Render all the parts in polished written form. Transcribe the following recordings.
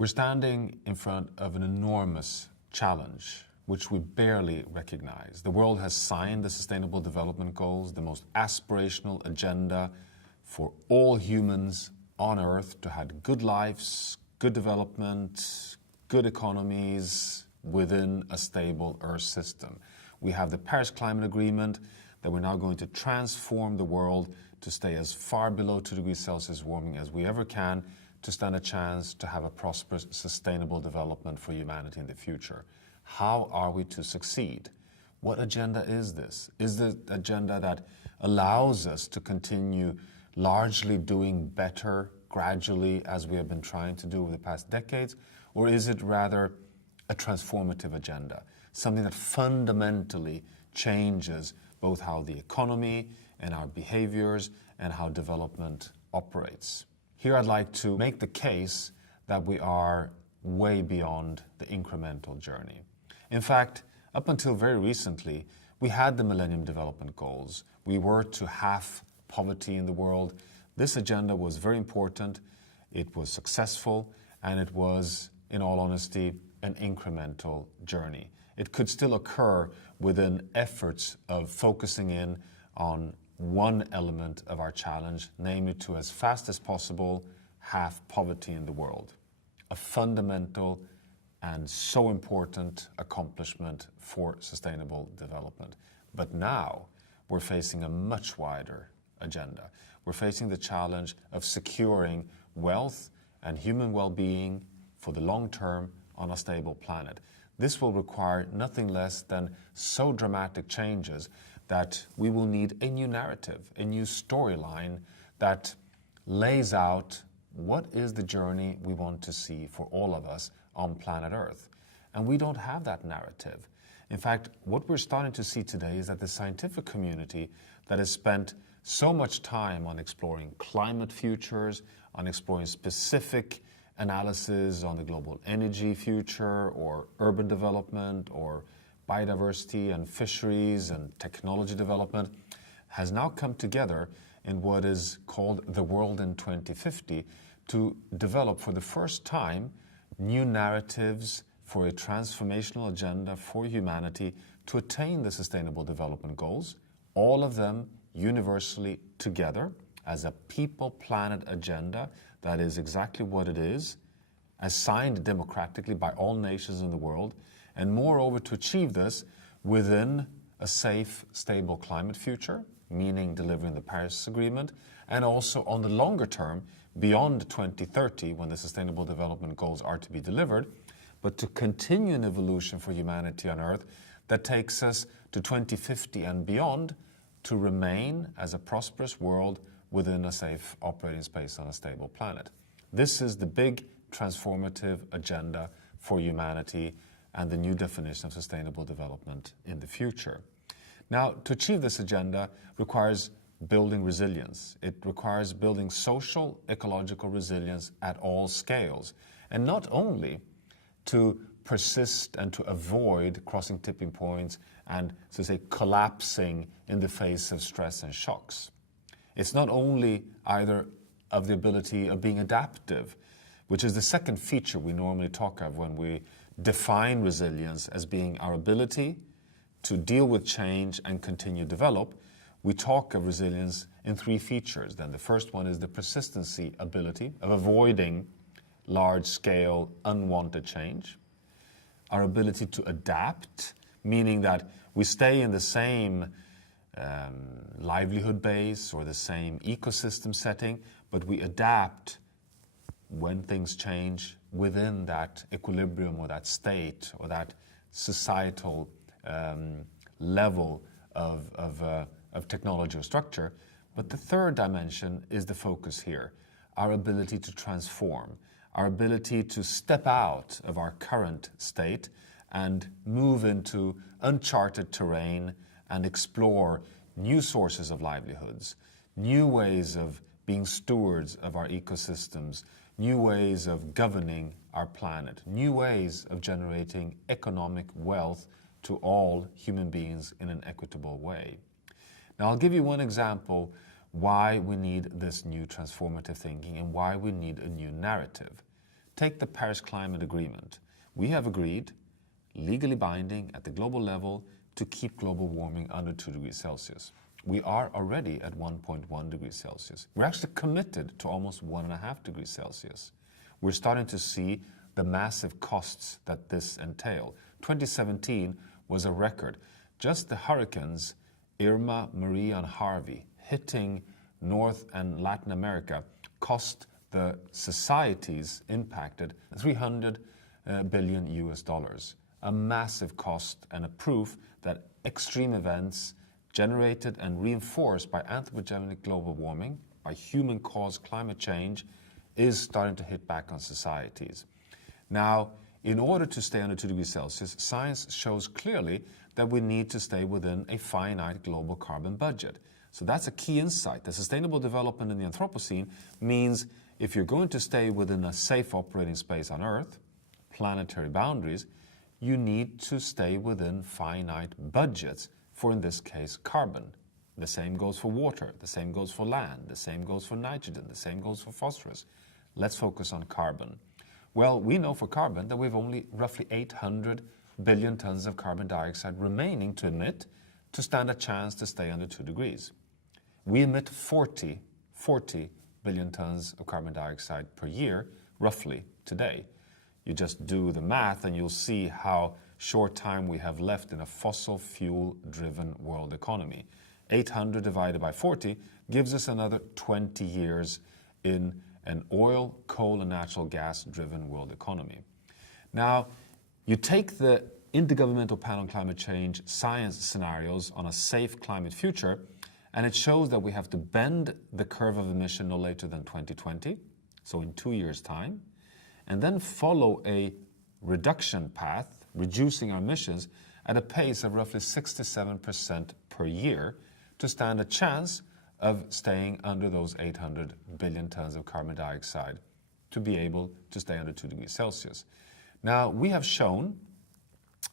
We're standing in front of an enormous challenge, which we barely recognize. The world has signed the Sustainable Development Goals, the most aspirational agenda for all humans on Earth to have good lives, good development, good economies within a stable Earth system. We have the Paris Climate Agreement that we're now going to transform the world to stay as far below 2 degrees Celsius warming as we ever can to stand a chance to have a prosperous, sustainable development for humanity in the future. How are we to succeed? What agenda is this? Is the agenda that allows us to continue largely doing better gradually as we have been trying to do over the past decades? Or is it rather a transformative agenda, something that fundamentally changes both how the economy and our behaviors and how development operates? Here I'd like to make the case that we are way beyond the incremental journey. In fact, up until very recently, we had the Millennium Development Goals. We were to halve poverty in the world. This agenda was very important, it was successful, and it was, in all honesty, an incremental journey. It could still occur within efforts of focusing in on one element of our challenge, namely to, as fast as possible, halve poverty in the world. A fundamental and so important accomplishment for sustainable development. But now we're facing a much wider agenda. We're facing the challenge of securing wealth and human well-being for the long term on a stable planet. This will require nothing less than so dramatic changes that we will need a new narrative, a new storyline that lays out what is the journey we want to see for all of us on planet Earth. And we don't have that narrative. In fact, what we're starting to see today is that the scientific community that has spent so much time on exploring climate futures, on exploring specific analysis on the global energy future or urban development or biodiversity and fisheries and technology development, has now come together in what is called the World in 2050 to develop for the first time new narratives for a transformational agenda for humanity to attain the Sustainable Development Goals, all of them universally together as a people-planet agenda that is exactly what it is, as signed democratically by all nations in the world, and moreover to achieve this within a safe, stable climate future, meaning delivering the Paris Agreement, and also on the longer term, beyond 2030, when the Sustainable Development Goals are to be delivered, but to continue an evolution for humanity on Earth that takes us to 2050 and beyond to remain as a prosperous world within a safe operating space on a stable planet. This is the big transformative agenda for humanity and the new definition of sustainable development in the future. Now, to achieve this agenda requires building resilience. It requires building social, ecological resilience at all scales, and not only to persist and to avoid crossing tipping points and, so to say, collapsing in the face of stress and shocks. It's not only either of the ability of being adaptive, which is the second feature we normally talk of when we define resilience as being our ability to deal with change and continue to develop. We talk of resilience in three features. Then the first one is the persistency ability of avoiding large-scale unwanted change. Our ability to adapt, meaning that we stay in the same livelihood base or the same ecosystem setting, but we adapt when things change within that equilibrium or that state or that societal level of technology or structure. But the third dimension is the focus here, our ability to transform, our ability to step out of our current state and move into uncharted terrain and explore new sources of livelihoods, new ways of being stewards of our ecosystems, new ways of governing our planet, new ways of generating economic wealth to all human beings in an equitable way. Now, I'll give you one example why we need this new transformative thinking and why we need a new narrative. take the Paris Climate Agreement. We have agreed, legally binding at the global level, to keep global warming under 2 degrees Celsius. We are already at 1.1 degrees Celsius. We're actually committed to almost 1.5 degrees Celsius. We're starting to see the massive costs that this entail. 2017 was a record. Just the hurricanes Irma, Maria, and Harvey hitting North and Latin America cost the societies impacted $300 billion US dollars. A massive cost and a proof that extreme events generated and reinforced by anthropogenic global warming, by human-caused climate change, is starting to hit back on societies. Now, in order to stay under 2 degrees Celsius, science shows clearly that we need to stay within a finite global carbon budget. So that's a key insight. The sustainable development in the Anthropocene means if you're going to stay within a safe operating space on Earth, planetary boundaries, you need to stay within finite budgets for, in this case, carbon. The same goes for water, the same goes for land, the same goes for nitrogen, the same goes for phosphorus. Let's focus on carbon. Well, we know for carbon that we have only roughly 800 billion tons of carbon dioxide remaining to emit to stand a chance to stay under 2 degrees. We emit 40 billion tons of carbon dioxide per year, roughly, today. You just do the math and you'll see how short time we have left in a fossil fuel-driven world economy. 800 divided by 40 gives us another 20 years in an oil, coal, and natural gas-driven world economy. Now, you take the Intergovernmental Panel on Climate Change science scenarios on a safe climate future, and it shows that we have to bend the curve of emission no later than 2020, so in 2 years' time, and then follow a reduction path, reducing our emissions at a pace of roughly 6-7% per year to stand a chance of staying under those 800 billion tons of carbon dioxide to be able to stay under 2 degrees Celsius. Now, we have shown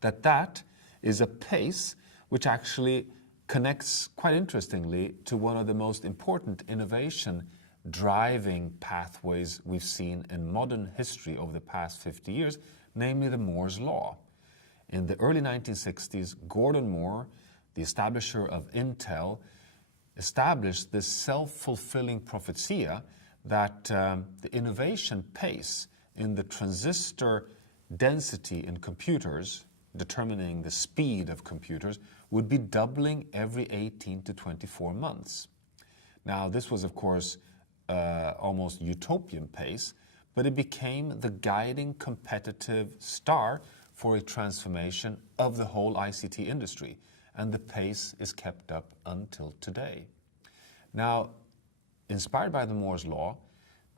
that that is a pace which actually connects, quite interestingly, to one of the most important innovation driving pathways we've seen in modern history over the past 50 years, namely the Moore's Law. In the early 1960s, Gordon Moore, the establisher of Intel, established this self-fulfilling prophecia that the innovation pace in the transistor density in computers, determining the speed of computers, would be doubling every 18 to 24 months. Now, this was, of course, almost utopian pace, but it became the guiding competitive star for a transformation of the whole ICT industry, and the pace is kept up until today. Now, inspired by the Moore's Law,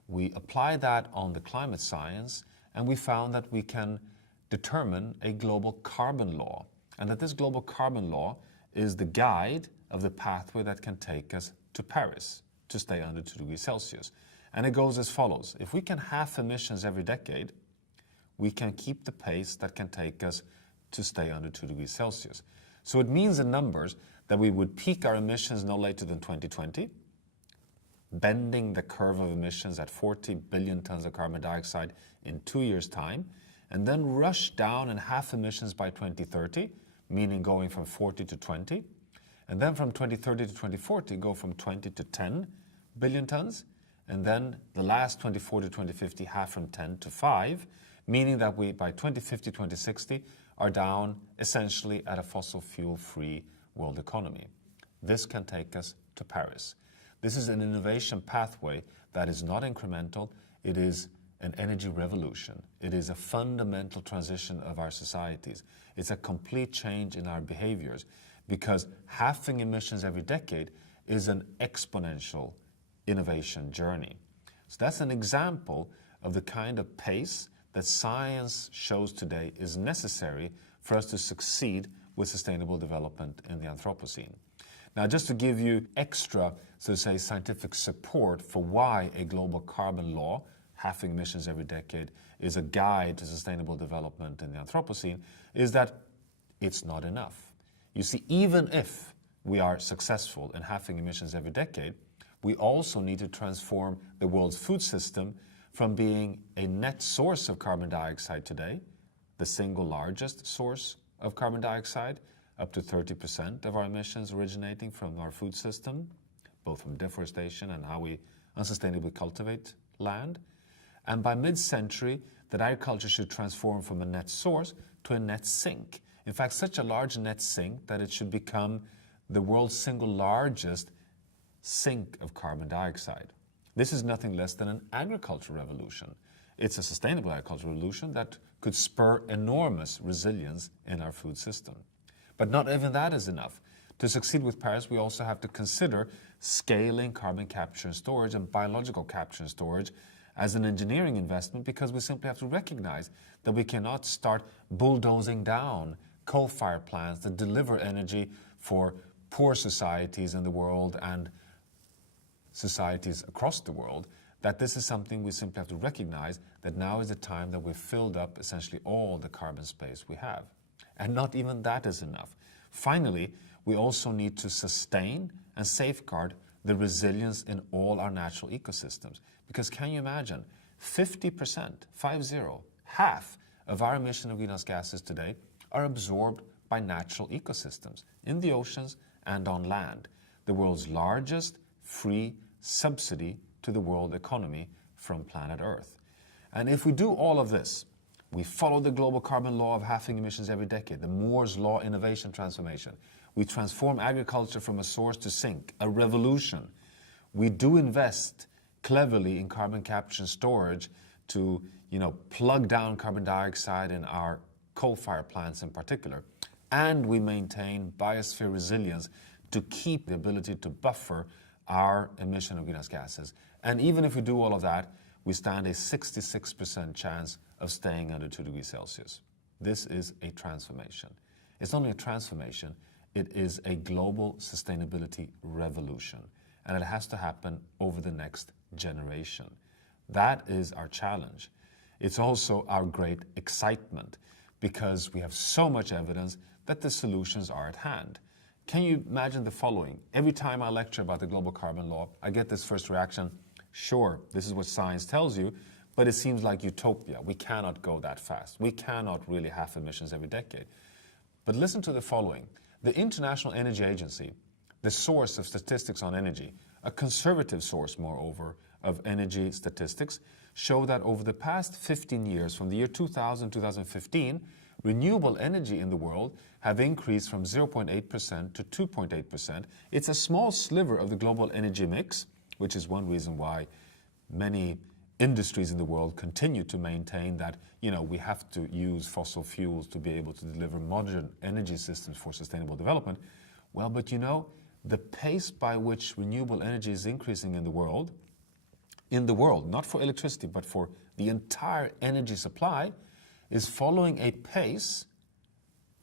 we apply that on the climate science, and we found that we can determine a global carbon law, and that this global carbon law is the guide of the pathway that can take us to Paris to stay under 2 degrees Celsius. And it goes as follows. If we can halve emissions every decade, we can keep the pace that can take us to stay under 2 degrees Celsius. So it means in numbers that we would peak our emissions no later than 2020, bending the curve of emissions at 40 billion tons of carbon dioxide in 2 years' time, and then rush down and half emissions by 2030, meaning going from 40 to 20, and then from 2030 to 2040 go from 20 to 10 billion tons, and then the last 2040 to 2050 half from 10 to 5, meaning that we by 2050, 2060 are down essentially at a fossil fuel-free world economy. This can take us to Paris. This is an innovation pathway that is not incremental, it is an energy revolution. It is a fundamental transition of our societies. It's a complete change in our behaviors because halving emissions every decade is an exponential innovation journey. So that's an example of the kind of pace that science shows today is necessary for us to succeed with sustainable development in the Anthropocene. Now, just to give you extra, so to say, scientific support for why a global carbon law, halving emissions every decade, is a guide to sustainable development in the Anthropocene, is that it's not enough. You see, even if we are successful in halving emissions every decade, we also need to transform the world's food system from being a net source of carbon dioxide today, the single largest source of carbon dioxide, up to 30% of our emissions originating from our food system, both from deforestation and how we unsustainably cultivate land. And by mid-century, that agriculture should transform from a net source to a net sink. In fact, such a large net sink that it should become the world's single largest sink of carbon dioxide. This is nothing less than an agricultural revolution. It's a sustainable agricultural revolution that could spur enormous resilience in our food system. But not even that is enough. To succeed with Paris, we also have to consider scaling carbon capture and storage and biological capture and storage as an engineering investment, because we simply have to recognize that we cannot start bulldozing down coal-fired plants that deliver energy for poor societies in the world and societies across the world, that this is something we simply have to recognize, that now is the time that we've filled up essentially all the carbon space we have. And not even that is enough. Finally, we also need to sustain and safeguard the resilience in all our natural ecosystems. Because can you imagine, 50%, 50, half of our emission of greenhouse gases today are absorbed by natural ecosystems in the oceans and on land, the world's largest free subsidy to the world economy from planet Earth. And if we do all of this, we follow the global carbon law of halving emissions every decade, the Moore's law innovation transformation. We transform agriculture from a source to sink, a revolution. We do invest cleverly in carbon capture and storage to, plug down carbon dioxide in our coal-fired plants in particular. And we maintain biosphere resilience to keep the ability to buffer our emission of greenhouse gases. And even if we do all of that, we stand a 66% chance of staying under 2 degrees Celsius. This is a transformation. It's not only a transformation, it is a global sustainability revolution. And it has to happen over the next generation. That is our challenge. It's also our great excitement, because we have so much evidence that the solutions are at hand. Can you imagine the following? Every time I lecture about the global carbon law, I get this first reaction: sure, this is what science tells you, but it seems like utopia. We cannot go that fast. We cannot really halve emissions every decade. But listen to the following. The International Energy Agency, the source of statistics on energy, a conservative source, moreover, of energy statistics, show that over the past 15 years, from the year 2000 to 2015, renewable energy in the world have increased from 0.8% to 2.8%. It's a small sliver of the global energy mix, which is one reason why many industries in the world continue to maintain that, we have to use fossil fuels to be able to deliver modern energy systems for sustainable development. Well, but the pace by which renewable energy is increasing in the world, not for electricity, but for the entire energy supply, is following a pace,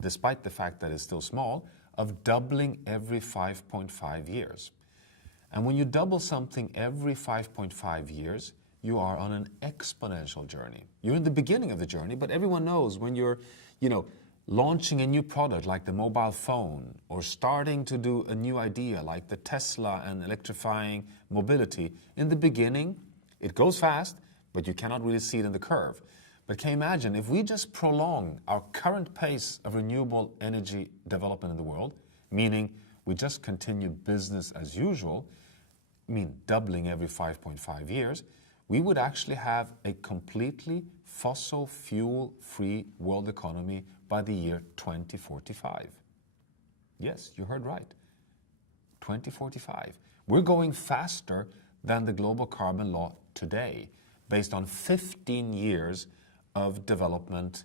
despite the fact that it's still small, of doubling every 5.5 years. And when you double something every 5.5 years, you are on an exponential journey. You're in the beginning of the journey, but everyone knows when you're, launching a new product like the mobile phone, or starting to do a new idea like the Tesla and electrifying mobility, in the beginning, it goes fast, but you cannot really see it in the curve. But can you imagine if we just prolong our current pace of renewable energy development in the world, meaning we just continue business as usual, doubling every 5.5 years, we would actually have a completely fossil fuel-free world economy by the year 2045. Yes, you heard right. 2045. We're going faster than the global carbon law today, based on 15 years of development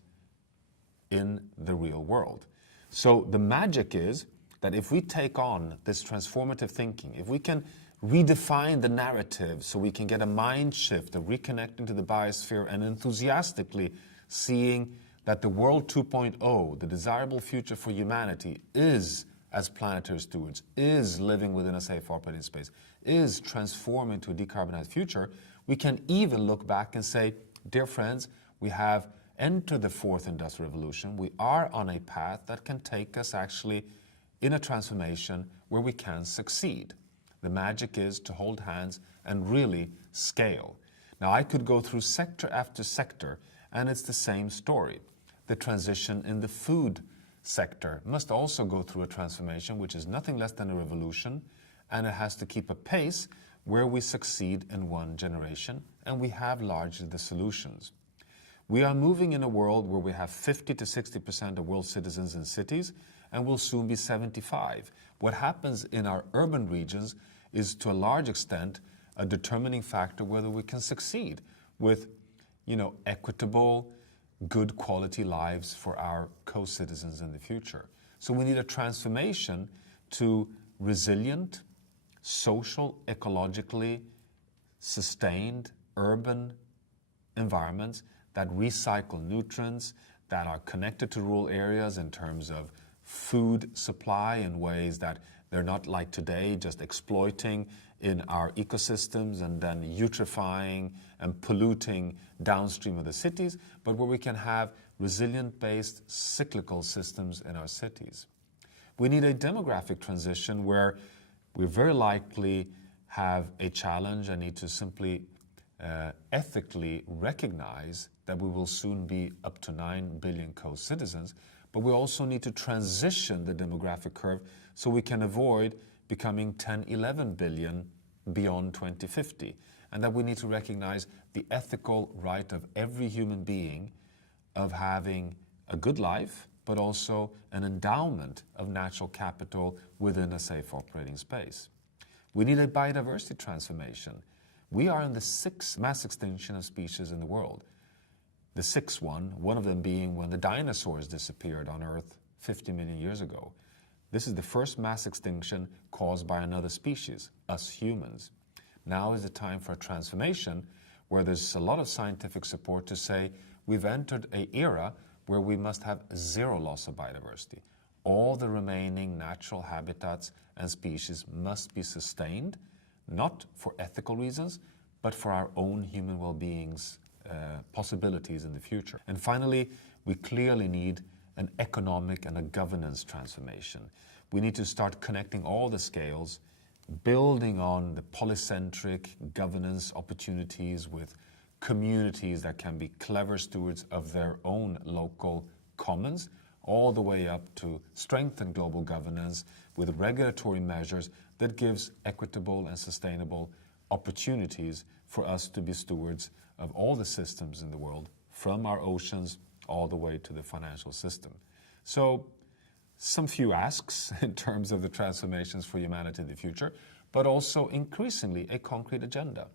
in the real world. So the magic is that if we take on this transformative thinking, if we can redefine the narrative so we can get a mind shift of reconnecting to the biosphere and enthusiastically seeing that the world 2.0, the desirable future for humanity, is as planetary stewards, is living within a safe operating space, is transforming to a decarbonized future, we can even look back and say, dear friends, we have entered the fourth industrial revolution. We are on a path that can take us actually in a transformation where we can succeed. The magic is to hold hands and really scale. Now, I could go through sector after sector, and it's the same story. The transition in the food sector must also go through a transformation, which is nothing less than a revolution, and it has to keep a pace where we succeed in one generation, and we have largely the solutions. We are moving in a world where we have 50 to 60% of world citizens in cities, and will soon be 75. What happens in our urban regions is, to a large extent, a determining factor whether we can succeed with, equitable, good quality lives for our co-citizens in the future. So we need a transformation to resilient, social, ecologically sustained urban environments that recycle nutrients, that are connected to rural areas in terms of food supply in ways that they're not like today, just exploiting in our ecosystems and then eutrophying and polluting downstream of the cities, but where we can have resilient-based cyclical systems in our cities. We need a demographic transition where we very likely have a challenge and need to simply ethically recognize that we will soon be up to 9 billion co-citizens, but we also need to transition the demographic curve so we can avoid becoming 10, 11 billion beyond 2050. And that we need to recognize the ethical right of every human being of having a good life, but also an endowment of natural capital within a safe operating space. We need a biodiversity transformation. We are in the 6th mass extinction of species in the world. The 6th one of them being when the dinosaurs disappeared on Earth 50 million years ago. This is the first mass extinction caused by another species, us humans. Now is the time for a transformation where there's a lot of scientific support to say we've entered an era where we must have zero loss of biodiversity. All the remaining natural habitats and species must be sustained, not for ethical reasons, but for our own human well-being's possibilities in the future. And finally, we clearly need an economic and a governance transformation. We need to start connecting all the scales, building on the polycentric governance opportunities with communities that can be clever stewards of their own local commons, all the way up to strengthen global governance with regulatory measures that gives equitable and sustainable opportunities for us to be stewards of all the systems in the world, from our oceans all the way to the financial system. So, some few asks in terms of the transformations for humanity in the future, but also increasingly a concrete agenda.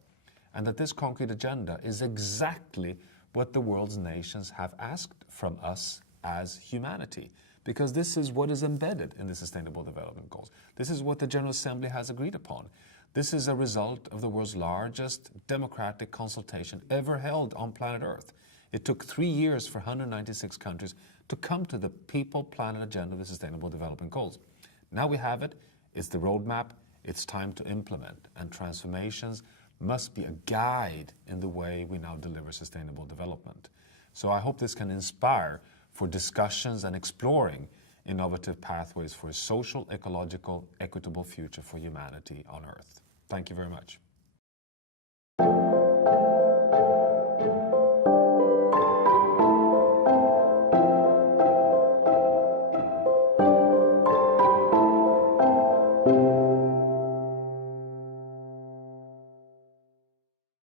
And that this concrete agenda is exactly what the world's nations have asked from us as humanity, because this is what is embedded in the Sustainable Development Goals. This is what the General Assembly has agreed upon. This is a result of the world's largest democratic consultation ever held on planet Earth. It took 3 years for 196 countries to come to the people, planet agenda of the Sustainable Development Goals. Now we have it. It's the roadmap. It's time to implement. And transformations must be a guide in the way we now deliver sustainable development. So I hope this can inspire for discussions and exploring innovative pathways for a social, ecological, equitable future for humanity on Earth. Thank you very much.